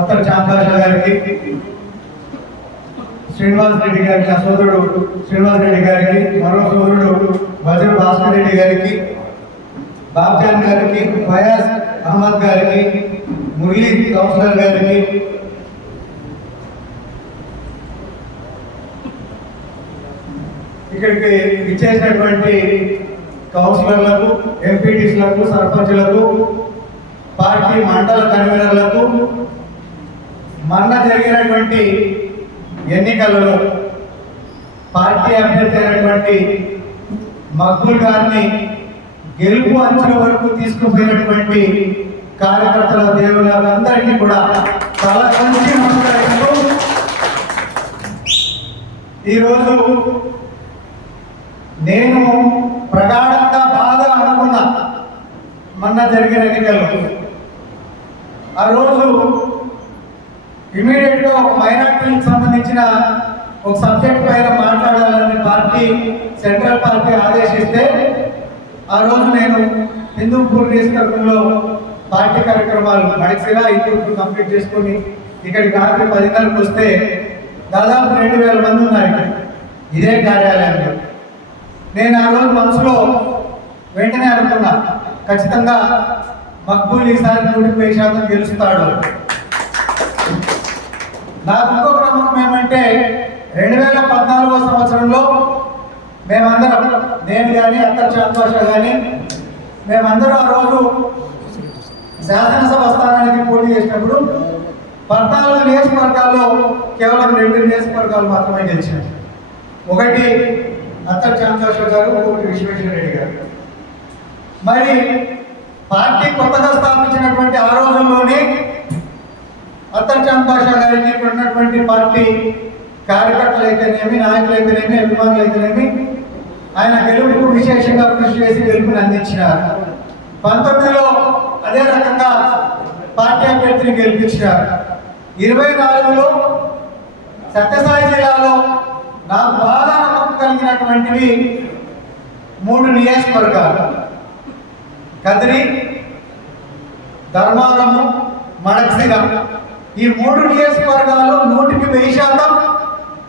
అత్తర్ చాంబాషా గారికి శ్రీనివాస్ రెడ్డి గారికి సోదరుడు శ్రీనివాస్ రెడ్డి గారికి మరో సోదరుడు వజ్ర భాస్కర్ రెడ్డి గారికి బాబ్జాన్ గారికి ఫయాజ్ అహ్మద్ గారికి మురళీ కౌన్సిలర్ గారికి ఇక్కడికి ఇచ్చేసినటువంటి కౌన్సిలర్లకు ఎంపీటీసీలకు సర్పంచ్లకు పార్టీ మండల కన్వీనర్లకు మరణ జరిగినటువంటి ఎన్నికలలో పార్టీ అభ్యర్థి అయినటువంటి మక్బుల్ గారిని గెలుపు అంచుల వరకు తీసుకుపోయినటువంటి కార్యకర్తల దేవులందరికీ కూడా చాలా మంచి నమస్కారాలు ఈరోజు నేను ప్రగాఢంగా బాధ అనుకున్నా మొన్న జరిగిన ఎన్నికలు ఆ రోజు ఇమీడియట్గా ఒక మైనార్టీలకు సంబంధించిన ఒక సబ్జెక్ట్ పైన మాట్లాడాలని పార్టీ సెంట్రల్ పార్టీ ఆదేశిస్తే ఆ రోజు నేను హిందూపూర్ నియోజకవర్గంలో పార్టీ కార్యక్రమాలు మడిసిరా ఇంటూ కంప్లీట్ చేసుకొని ఇక్కడికి రాత్రి పదిన్నరకు వస్తే దాదాపు రెండు వేల మంది ఉన్నారు ఇక్కడ. ఇదే కార్యాలయంలో. నేను ఆ రోజు మనసులో వెంటనే అనుకున్నా ఖచ్చితంగా మక్బూల్ ఈసారి నూటికి వెయ్యి శాతం గెలుస్తాడు నాకు ఇంకొక నమ్మకం ఏమంటే రెండు వేల పద్నాలుగో సంవత్సరంలో మేమందరం నేను కానీ అత్తర్ చంద్రోష కానీ మేమందరం ఆ రోజు శాసనసభ స్థానానికి పోటీ చేసినప్పుడు పద్నాలుగు నియోజకవర్గాల్లో కేవలం రెండు నియోజకవర్గాలు మాత్రమే గెలిచినాయి ఒకటి అత్తర్ చంద్రోష గారు ఒకటి విశ్వేశ్వర రెడ్డి గారు. మరి పార్టీ కొత్తగా స్థాపించినటువంటి ఆ రోజుల్లోనే అత్తర్ చంద్ బాషా గారికి ఉన్నటువంటి పార్టీ కార్యకర్తలు అయితేనేమి నాయకులు అయితేనేమి అభిమానులు అయితేనేమి ఆయన గెలుపుకు విశేషంగా కృషి చేసి గెలుపుని అందించినారు. పంతొమ్మిదిలో అదే రకంగా పార్టీ అభ్యర్థిని గెలిపించారు ఇరవై నాలుగులో సత్యసాయి జిల్లాలో నాకు బాగా నమ్మకం కలిగినటువంటివి మూడు నియోజకవర్గాలు. కదిరి ధర్మారము మడక్సిగా ఈ మూడు నియోజకవర్గాల్లో నూటికి వెయ్యి శాతం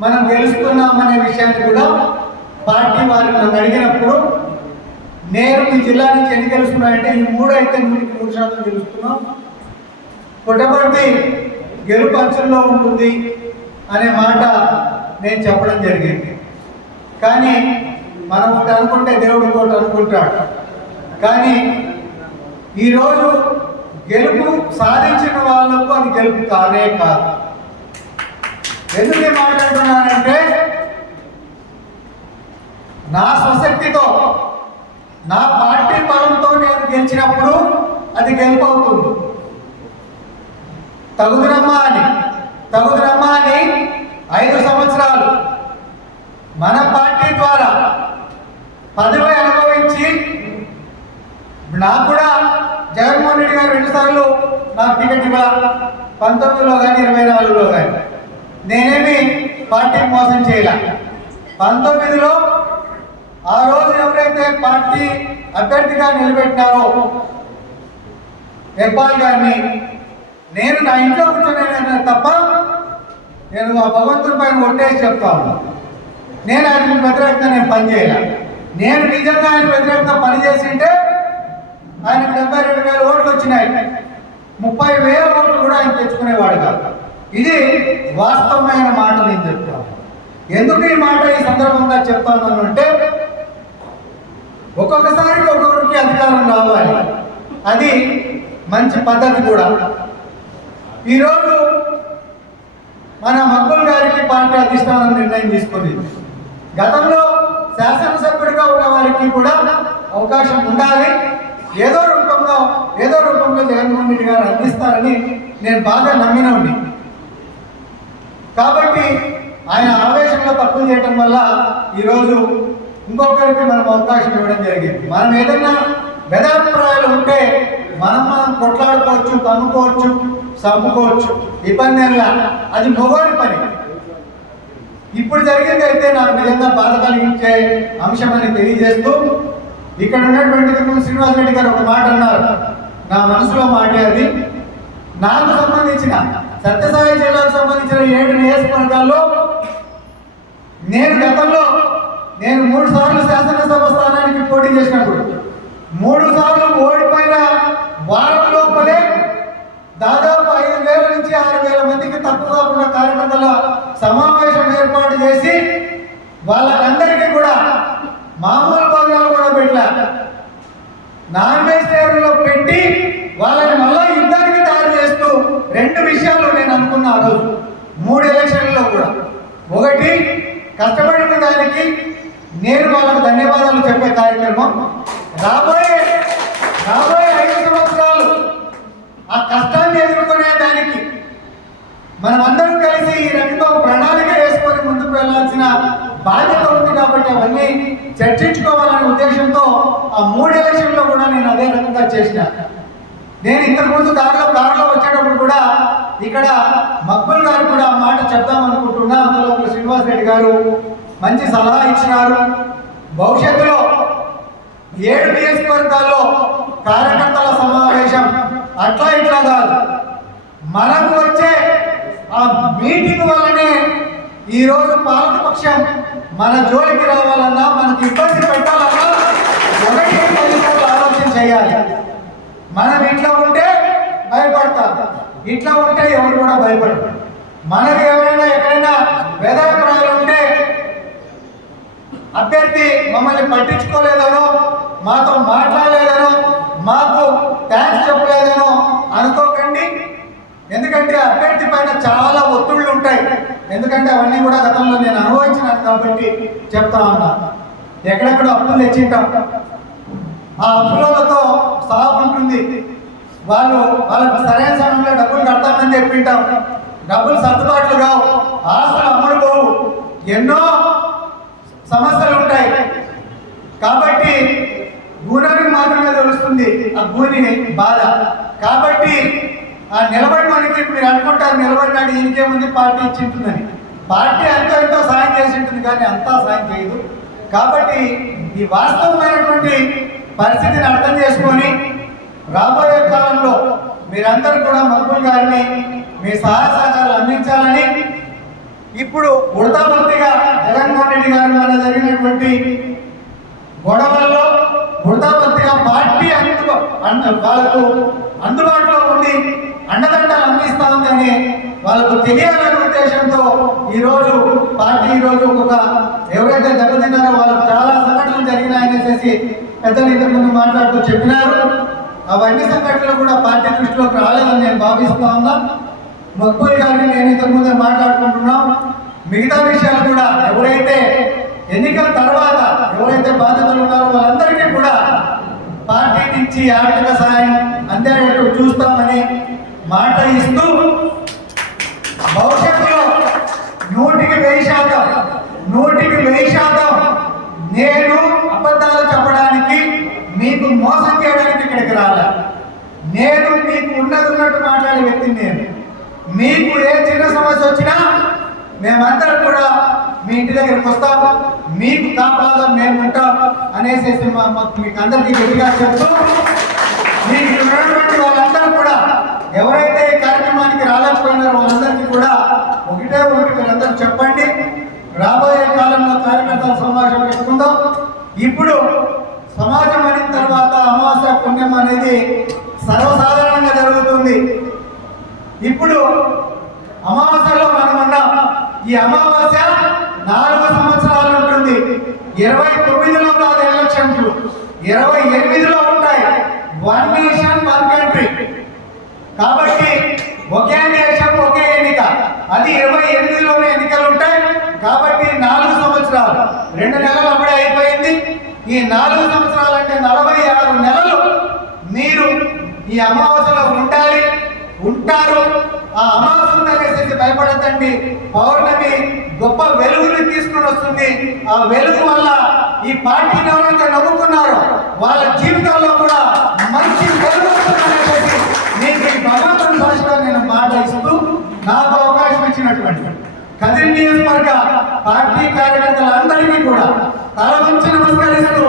మనం గెలుస్తున్నామనే విషయాన్ని కూడా పార్టీ వారు నన్ను అడిగినప్పుడు నేను ఈ జిల్లా నుంచి ఎన్ని గెలుస్తున్నాయంటే ఈ మూడు అయితే నూటికి మూడు శాతం గెలుస్తున్నాం. పుట్టబడి గెలుపు అంచుల్లో ఉంటుంది అనే మాట నేను చెప్పడం జరిగింది. కానీ మనం ఒకటి అనుకుంటే దేవుడు ఇంకోటి అనుకుంటాడు. కానీ ఈరోజు గెలుపు సాధించిన వాళ్ళకు అది గెలుపు కానే కాదు. ఎందుకు మాట్లాడుతున్నానంటే నా స్వశక్తితో నా పార్టీ బలంతో నేను గెలిచినప్పుడు అది గెలుపు అవుతుంది తగుదురమ్మా అని తగుదురమ్మా అని ఐదు సంవత్సరాలు మన పార్టీ ద్వారా పదవి అనుభవించి నాకు కూడా జగన్మోహన్ రెడ్డి గారు రెండుసార్లు నాకు టికెట్ ఇవ్వాల? పంతొమ్మిదిలో కానీ ఇరవై నాలుగులో కానీ. నేనేమి పార్టీని మోసం చేయలే? పంతొమ్మిదిలో ఆ రోజు ఎవరైతే పార్టీ అభ్యర్థిగా నిలబెట్టినారో ఎబ్బాల్ గారిని నేను నా ఇంట్లో కూర్చొని తప్ప నేను ఆ భగవంతుని పైన ఒట్టేసి చెప్తాను నేను ఆయనకు వ్యతిరేకంగా నేను పనిచేయాలి. నేను నిజంగా ఆయన వ్యతిరేకంగా పనిచేసింటే ఆయనకు డెబ్బై రెండు వేల ఓట్లు వచ్చినాయి. ముప్పై వేల ఓట్లు కూడా ఆయన తెచ్చుకునేవాడు కాదు. ఇది వాస్తవమైన మాట నేను చెప్తాను ఎందుకు ఈ మాట ఈ సందర్భంగా చెప్తాను అంటే ఒక్కొక్కసారి ఒక్కొక్కరికి అధికారం రావాలి. అది మంచి పద్ధతి కూడా. ఈరోజు మన మక్కుల్ గారికి పార్టీ అధిష్టానం నిర్ణయం తీసుకుంది. గతంలో శాసనసభ్యుడిగా ఉన్న వారికి కూడా అవకాశం ఉండాలి. ఏదో రూపంలో ఏదో రూపంలో జగన్మోహన్ రెడ్డి గారు అందిస్తారని నేను బాగా నమ్మిన ఉండి కాబట్టి ఆయన ఆవేశంలో తప్పులు చేయటం వల్ల ఈరోజు ఇంకొకరికి మనం అవకాశం ఇవ్వడం జరిగింది. మనం ఏదైనా భేదాభిప్రాయాలు ఉంటే మనం మనం కొట్లాడుకోవచ్చు తమ్ముకోవచ్చు సమ్ముకోవచ్చు ఇబ్బంది అది మొగోడి పని. ఇప్పుడు జరిగింది అయితే నాకు నిజంగా బాధ కలిగించే అంశం అని తెలియజేస్తూ ఇక్కడ ఉన్నటువంటి తిరుమల శ్రీనివాస్ రెడ్డి గారు ఒక మాట అన్నారు. నా మనసులో మాట అది. నాకు సంబంధించిన సత్యసాయి జిల్లాకు సంబంధించిన ఏడు నియోజకవర్గాల్లో నేను గతంలో నేను మూడు సార్లు శాసనసభ స్థానానికి పోటీ చేసినప్పుడు మూడు సార్లు ఓడిపోయిన వారం లోపలే దాదాపు ఐదు వేల నుంచి ఆరు వేల మందికి తక్కువ ఉన్న కార్యకర్తల సమావేశం ఏర్పాటు చేసి వాళ్ళకందరికీ కూడా మామూలు భోజనాలు కూడా పెట్టలే నాన్ వెజిటేరియన్లో పెట్టి వాళ్ళని మళ్ళా యుద్ధానికి తయారు చేస్తూ రెండు విషయాలు నేను అనుకున్నా ఆ రోజు మూడు ఎలక్షన్లలో కూడా ఒకటి కష్టపడిన దానికి నేను వాళ్ళకు ధన్యవాదాలు చెప్పే కార్యక్రమం. రాబోయే రాబోయే ఐదు సంవత్సరాలు ఆ కష్టాన్ని ఎదుర్కొనే దానికి మనం అందరం కలిసి ఈ రకంగా ప్రణాళిక వేసుకొని ముందుకు వెళ్ళాల్సిన బాధ్యత ఉంది కాబట్టి అవన్నీ చర్చించుకోవాలనే ఉద్దేశంతో ఆ మూడు ఎలక్షన్లో కూడా నేను అదే రకంగా చేసిన. నేను ఇంతకు ముందు దారిలో కారులో వచ్చేటప్పుడు కూడా ఇక్కడ మక్బుల్ గారు కూడా మాట చెప్దాం అనుకుంటున్నా. అందులో శ్రీనివాస్ రెడ్డి గారు మంచి సలహా ఇచ్చినారు. భవిష్యత్తులో ఏడు నియోజకవర్గాల్లో కార్యకర్తల సమావేశం అట్లా ఇట్లా కాదు. మనకు వచ్చే ఆ మీటింగ్ వల్లనే ఈరోజు పాలకపక్షం మన జోలికి రావాలన్నా మనకి ఇబ్బంది పెట్టాలన్నా ఒకటి ఆలోచన చేయాలి. మనం ఇట్లా ఉంటే భయపడతారు. ఇట్లా ఉంటే ఎవరు కూడా భయపడతారు మనకి ఎవరైనా ఎక్కడైనా భేదాభిప్రాయాలు అభ్యర్థి మమ్మల్ని పట్టించుకోలేదనో మాతో మాట్లాడలేదనో మాకు థ్యాంక్స్ చెప్పలేదనో అనుకోకండి. ఎందుకంటే అభ్యర్థి పైన చాలా ఒత్తిళ్ళు ఉంటాయి. ఎందుకంటే అవన్నీ కూడా గతంలో నేను అనుభవించినాను కాబట్టి చెప్తా ఉన్నా. ఎక్కడెక్కడ అప్పులు తెచ్చింటాం. ఆ అప్పులతో సాగు ఉంటుంది. వాళ్ళు వాళ్ళకి సరైన సమయంలో డబ్బులు కడతామని చెప్పింటాం. డబ్బులు సర్దుబాట్లు కావు. ఆస్తులు అమ్ముడు పోవు. ఎన్నో సమస్యలు ఉంటాయి. కాబట్టి గూనకి మాత్రమే తెలుస్తుంది. ఆ గూని బాధ. కాబట్టి ఆ నిలబడడానికి మీరు అనుకుంటారు నిలబడినాడు ఈయనకేముంది? పార్టీ ఇచ్చింటుందని. పార్టీ ఎంతో ఎంతో సాయం చేసి ఉంటుంది కానీ అంతా సాయం చేయదు. కాబట్టి ఈ వాస్తవమైనటువంటి పరిస్థితిని అర్థం చేసుకొని రాబోయే కాలంలో మీరందరూ కూడా మంత్రులు గారిని మీ సహాయ సహకారాలు అందించాలని ఇప్పుడు ఉడతాభక్తిగా రెడ్డి గారి వల్ల జరిగినటువంటి గొడవల్లో వృధాపత్తిగా పార్టీ అందుకో అంద- వాళ్ళకు అందుబాటులో ఉండి అండదండలు అందిస్తా ఉందని వాళ్ళకు తెలియాలనే ఉద్దేశంతో ఈరోజు పార్టీ ఈరోజు ఒక ఎవరైతే దెబ్బతిన్నారో వాళ్ళకు చాలా సంఘటనలు జరిగినాయనేసి పెద్దలు ఇంతకు ముందు మాట్లాడుతూ చెప్పినారు. అవన్నీ సంఘటనలు కూడా పార్టీ దృష్టిలోకి రాలేదని నేను భావిస్తా ఉన్నా. మక్బూల్ గారిని నేను ఇంతకు ముందే మాట్లాడుకుంటున్నాం. మిగతా విషయాలు కూడా ఎవరైతే ఎన్నికల తర్వాత ఎవరైతే బాధ్యతలు ఉన్నారో వాళ్ళందరికీ కూడా పార్టీ నుంచి ఆర్థిక సహాయం అందేటట్టు చూస్తామని మాట ఇస్తూ భవిష్యత్తులో నూటికి వెయ్యి శాతం నూటికి వెయ్యి శాతం నేను అబద్ధాలు చెప్పడానికి మీకు మోసం చేయడానికి ఇక్కడికి రాలే. నేను మీకు ఉన్నది ఉన్నట్టు మాట్లాడే వ్యక్తిని నేను. మీకు ఏ చిన్న సమస్య వచ్చి మేమందరం కూడా మీ ఇంటి దగ్గరికి వస్తాం. మీకు కాపాదం మేము ఉంటాం అనేసి మా- మాకు మీకు అందరికీ గట్టిగా చెప్తూ మీకు ఉన్నటువంటి వాళ్ళందరూ కూడా ఎవరైతే ఈ కార్యక్రమానికి రాలేకపోయినారో వాళ్ళందరికీ కూడా ఒకటే ఒకటి మీరందరూ చెప్పండి. రాబోయే కాలంలో కార్యకర్తల సమావేశం పెట్టుకుందాం. ఇప్పుడు సమాజం అయిన తర్వాత అమావాస్య పుణ్యం అనేది సర్వసాధారణంగా జరుగుతుంది. ఇప్పుడు అమావాస్యలో మనం ఈ అమావాస్య నాలుగు సంవత్సరాలు ఉంటుంది. ఇరవై తొమ్మిదిలో కాదు ఎలక్షన్లు. ఇరవై ఎనిమిదిలో ఉంటాయి. వన్ నేషన్ వన్ కంట్రీ కాబట్టి ఒకే దేశం ఒకే ఎన్నిక. అది ఇరవై ఎనిమిదిలోనే ఎన్నికలు ఉంటాయి. కాబట్టి నాలుగు సంవత్సరాలు. రెండు నెలలు అప్పుడే అయిపోయింది. ఈ నాలుగు సంవత్సరాలు అంటే నలభై ఆరు నెలలు మీరు ఈ అమావాస్యలో ఉండాలి. ఉంటారు. ఆ అమావాస్య ఉందనేసి భయపడద్దండి. పౌర్ణమి గొప్ప వెలుగుని తీసుకుని వస్తుంది. ఆ వెలుగు వల్ల ఈ పార్టీని ఎవరైతే నమ్ముకున్నారో వాళ్ళ జీవితంలో కూడా మంచి వెలుగు వస్తుందనేసి మీకు ఈ భగవంతుని భాషలో నేను మాట ఇస్తూ నాకు అవకాశం ఇచ్చినటువంటి కదిరి నియోజకవర్గ పార్టీ కార్యకర్తలందరికీ కూడా తల వంచి నమస్కరిస్తూ